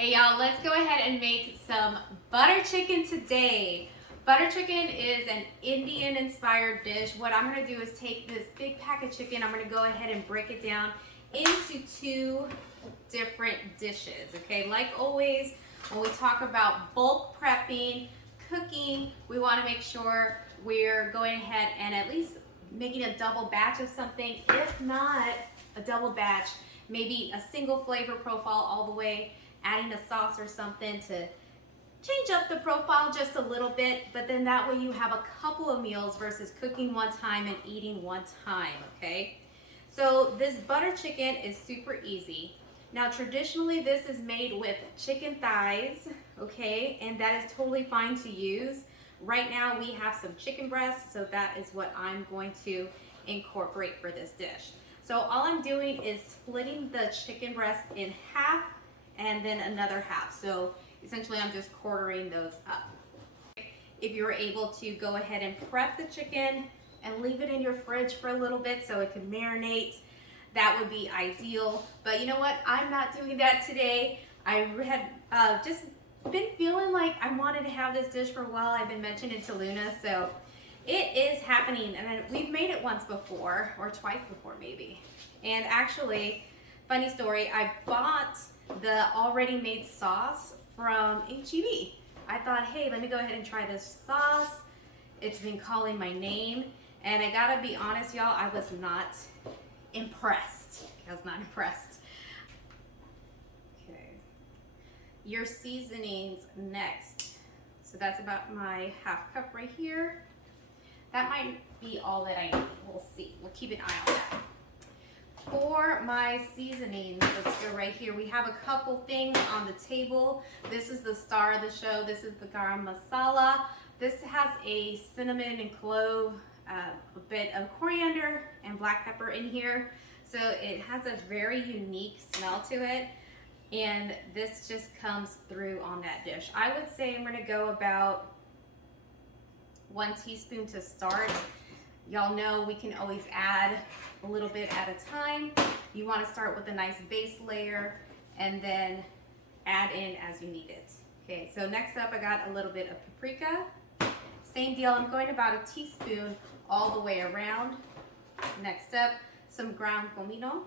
Hey y'all, let's go ahead and make some butter chicken today. Butter chicken is an Indian inspired dish. What I'm gonna do is take this big pack of chicken, I'm gonna go ahead and break it down into two different dishes, okay? Like always, when we talk about bulk prepping, cooking, we wanna make sure we're going ahead and at least making a double batch of something. If not a double batch, maybe a single flavor profile all the way, adding a sauce or something to change up the profile just a little bit, but then that way you have a couple of meals versus cooking one time and eating one time, okay? So this butter chicken is super easy. Now traditionally this is made with chicken thighs, okay? And that is totally fine to use. Right now we have some chicken breasts, so that is what I'm going to incorporate for this dish. So all I'm doing is splitting the chicken breast in half and then another half. So essentially I'm just quartering those up. If you're able to go ahead and prep the chicken and leave it in your fridge for a little bit so it can marinate, that would be ideal. But you know what? I'm not doing that today. I had just been feeling like I wanted to have this dish for a while. I've been mentioning to Luna, so it is happening. And we've made it once before, or twice before maybe. And actually, funny story, I bought the already made sauce from HEB. I thought, hey, let me go ahead and try this sauce. It's been calling my name. And I gotta be honest, y'all, I was not impressed. I was not impressed. Okay. Your seasonings next. So that's about my half cup right here. That might be all that I need. We'll see. We'll keep an eye on that. For my seasonings, let's go right here. We have a couple things on the table. This is the star of the show. This is the Garam Masala. This has a cinnamon and clove, a bit of coriander and black pepper in here. So it has a very unique smell to it. And this just comes through on that dish. I would say I'm gonna go about 1 teaspoon to start. Y'all know we can always add a little bit at a time. You want to start with a nice base layer and then add in as you need it. Okay, so next up I got a little bit of paprika. Same deal, I'm going about a teaspoon all the way around. Next up, some ground comino.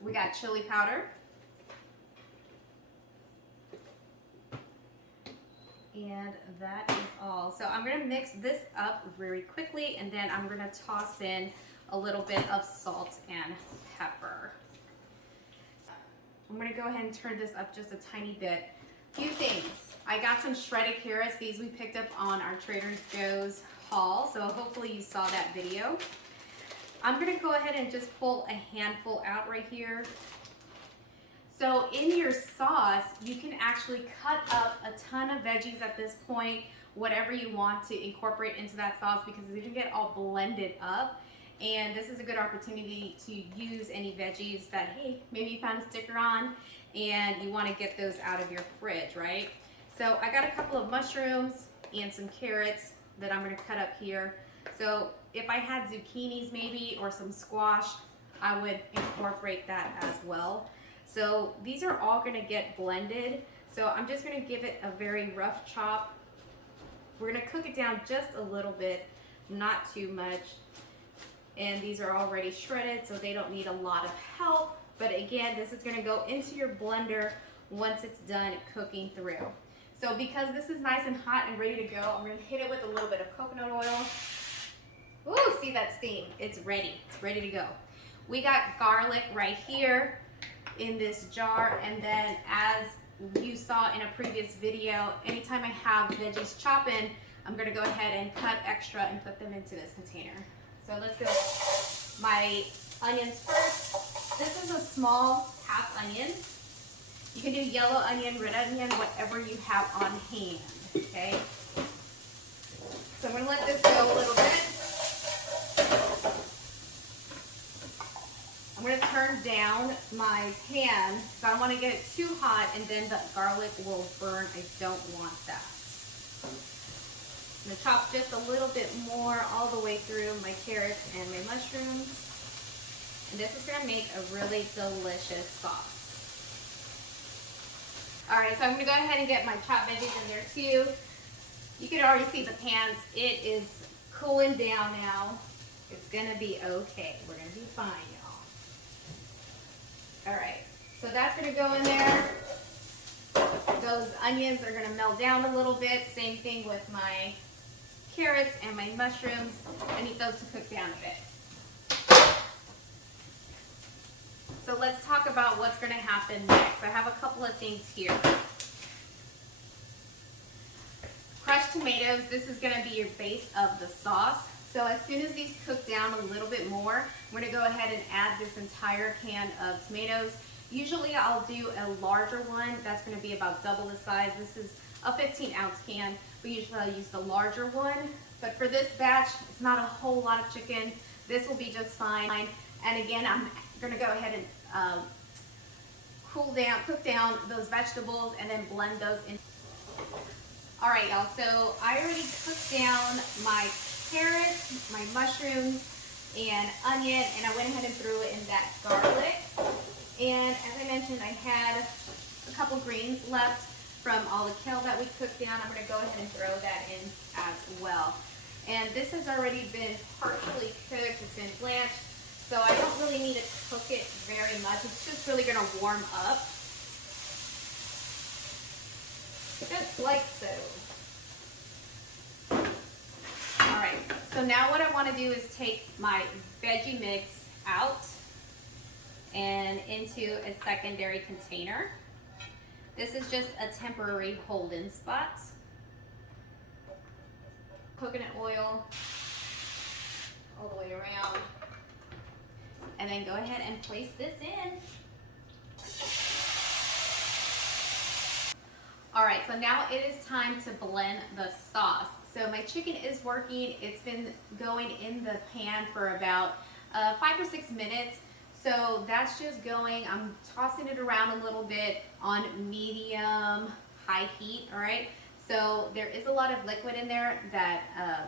We got chili powder. And that is all. So I'm gonna mix this up very quickly and then I'm gonna toss in a little bit of salt and pepper. I'm gonna go ahead and turn this up just a tiny bit. Few things. I got some shredded carrots. These we picked up on our Trader Joe's haul, so hopefully you saw that video. I'm gonna go ahead and just pull a handful out right here. So in your sauce, you can actually cut up a ton of veggies at this point, whatever you want to incorporate into that sauce, because they can get all blended up. And this is a good opportunity to use any veggies that, hey, maybe you found a sticker on and you want to get those out of your fridge, right? So I got a couple of mushrooms and some carrots that I'm going to cut up here. So if I had zucchinis maybe or some squash, I would incorporate that as well. So these are all gonna get blended. So I'm just gonna give it a very rough chop. We're gonna cook it down just a little bit, not too much. And these are already shredded, so they don't need a lot of help. But again, this is gonna go into your blender once it's done cooking through. So because this is nice and hot and ready to go, I'm gonna hit it with a little bit of coconut oil. Ooh, see that steam? It's ready to go. We got garlic right here in this jar, and then as you saw in a previous video, anytime I have veggies chopping, I'm gonna go ahead and cut extra and put them into this container. So let's go. My onions first. This is a small half onion. You can do yellow onion, red onion, whatever you have on hand, okay? So I'm gonna let this go a little bit. I'm going to turn down my pan because I don't want to get it too hot and then the garlic will burn. I don't want that. I'm going to chop just a little bit more all the way through my carrots and my mushrooms. And this is gonna make a really delicious sauce. All right, so I'm gonna go ahead and get my chopped veggies in there too. You can already see the pans. It is cooling down now. It's gonna be okay. We're gonna be fine, y'all. All right, so that's gonna go in there. Those onions are gonna melt down a little bit. Same thing with my carrots and my mushrooms. I need those to cook down a bit. So let's talk about what's gonna happen next. I have a couple of things here. Crushed tomatoes, this is gonna be your base of the sauce. So as soon as these cook down a little bit more, I'm gonna go ahead and add this entire can of tomatoes. Usually I'll do a larger one. That's gonna be about double the size. This is a 15-ounce can, but usually I'll use the larger one. But for this batch, it's not a whole lot of chicken. This will be just fine. And again, I'm gonna go ahead and cook down those vegetables and then blend those in. All right, y'all, so I already cooked down my carrots, my mushrooms, and onion, and I went ahead and threw in that garlic. And as I mentioned, I had a couple greens left from all the kale that we cooked down. I'm gonna go ahead and throw that in as well. And this has already been partially cooked, it's been blanched, so I don't really need to cook it very much. It's just really gonna warm up. Just like so. All right, so now what I wanna do is take my veggie mix out and into a secondary container. This is just a temporary hold-in spot. Coconut oil all the way around. And then go ahead and place this in. All right, so now it is time to blend the sauce. So my chicken is working. It's been going in the pan for about 5 or 6 minutes. So that's just going. I'm tossing it around a little bit on medium high heat, all right? So there is a lot of liquid in there that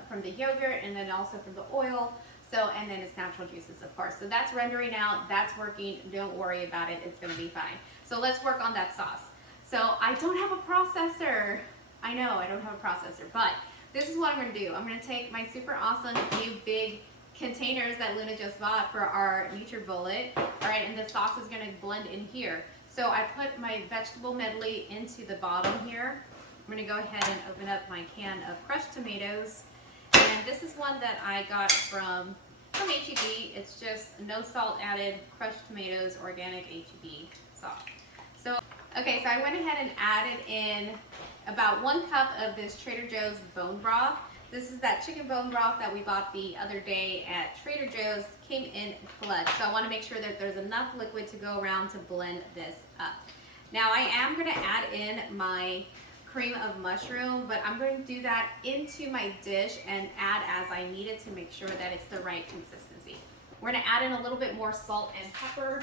from the yogurt and then also from the oil. So, and then it's natural juices, of course. So that's rendering out, that's working. Don't worry about it, it's gonna be fine. So let's work on that sauce. So I don't have a processor. I know I don't have a processor, but this is what I'm gonna do. I'm gonna take my super awesome new big containers that Luna just bought for our NutriBullet, all right, and the sauce is gonna blend in here. So I put my vegetable medley into the bottom here. I'm gonna go ahead and open up my can of crushed tomatoes. And this is one that I got from HEB. It's just no salt added, crushed tomatoes, organic HEB sauce. So, okay, so I went ahead and added in about 1 cup of this Trader Joe's bone broth. This is that chicken bone broth that we bought the other day at Trader Joe's. Came in clutch. So I want to make sure that there's enough liquid to go around to blend this up. Now I am going to add in my cream of mushroom, but I'm going to do that into my dish and add as I need it to make sure that it's the right consistency. We're going to add in a little bit more salt and pepper.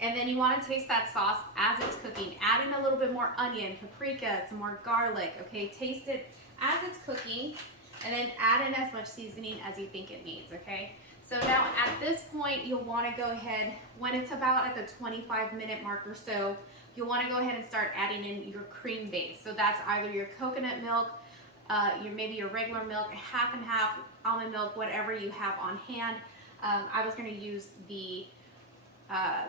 And then you want to taste that sauce as it's cooking. Add in a little bit more onion, paprika, some more garlic. Okay, taste it as it's cooking, and then add in as much seasoning as you think it needs, okay? So now at this point, you'll want to go ahead, when it's about at the 25-minute mark or so, you'll want to go ahead and start adding in your cream base. So that's either your coconut milk, maybe your regular milk, half and half, almond milk, whatever you have on hand. I was going to use the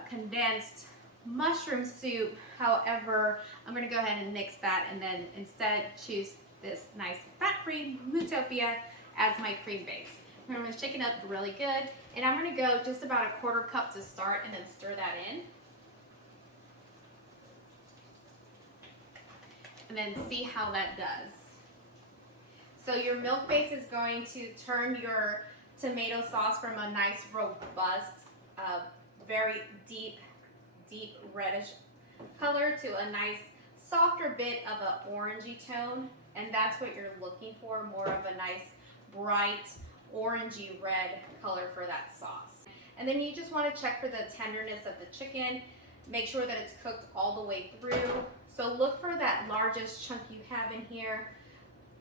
condensed mushroom soup. However, I'm going to go ahead and mix that and then instead choose this nice fat-free Mootopia as my cream base. I'm going to shake it up really good, and I'm going to go just about a 1/4 cup to start and then stir that in. And then see how that does. So your milk base is going to turn your tomato sauce from a nice robust, very deep reddish color to a nice softer bit of an orangey tone, and that's what you're looking for, more of a nice bright orangey red color for that sauce. And then you just want to check for the tenderness of the chicken, make sure that it's cooked all the way through. So look for that largest chunk you have in here,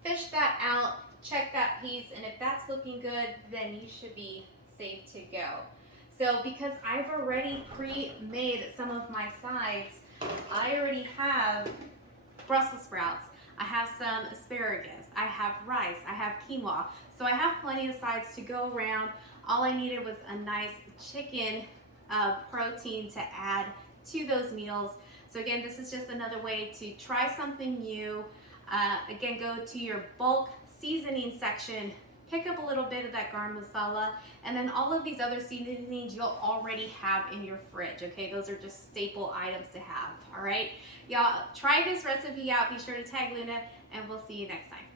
fish that out, check that piece, and if that's looking good, then you should be safe to go. So because I've already pre-made some of my sides, I already have Brussels sprouts, I have some asparagus, I have rice, I have quinoa. So I have plenty of sides to go around. All I needed was a nice chicken protein to add to those meals. So again, this is just another way to try something new. Again, go to your bulk seasoning section, pick up a little bit of that garam masala, and then all of these other seasonings you'll already have in your fridge, okay? Those are just staple items to have, all right? Y'all, try this recipe out. Be sure to tag Luna, and we'll see you next time.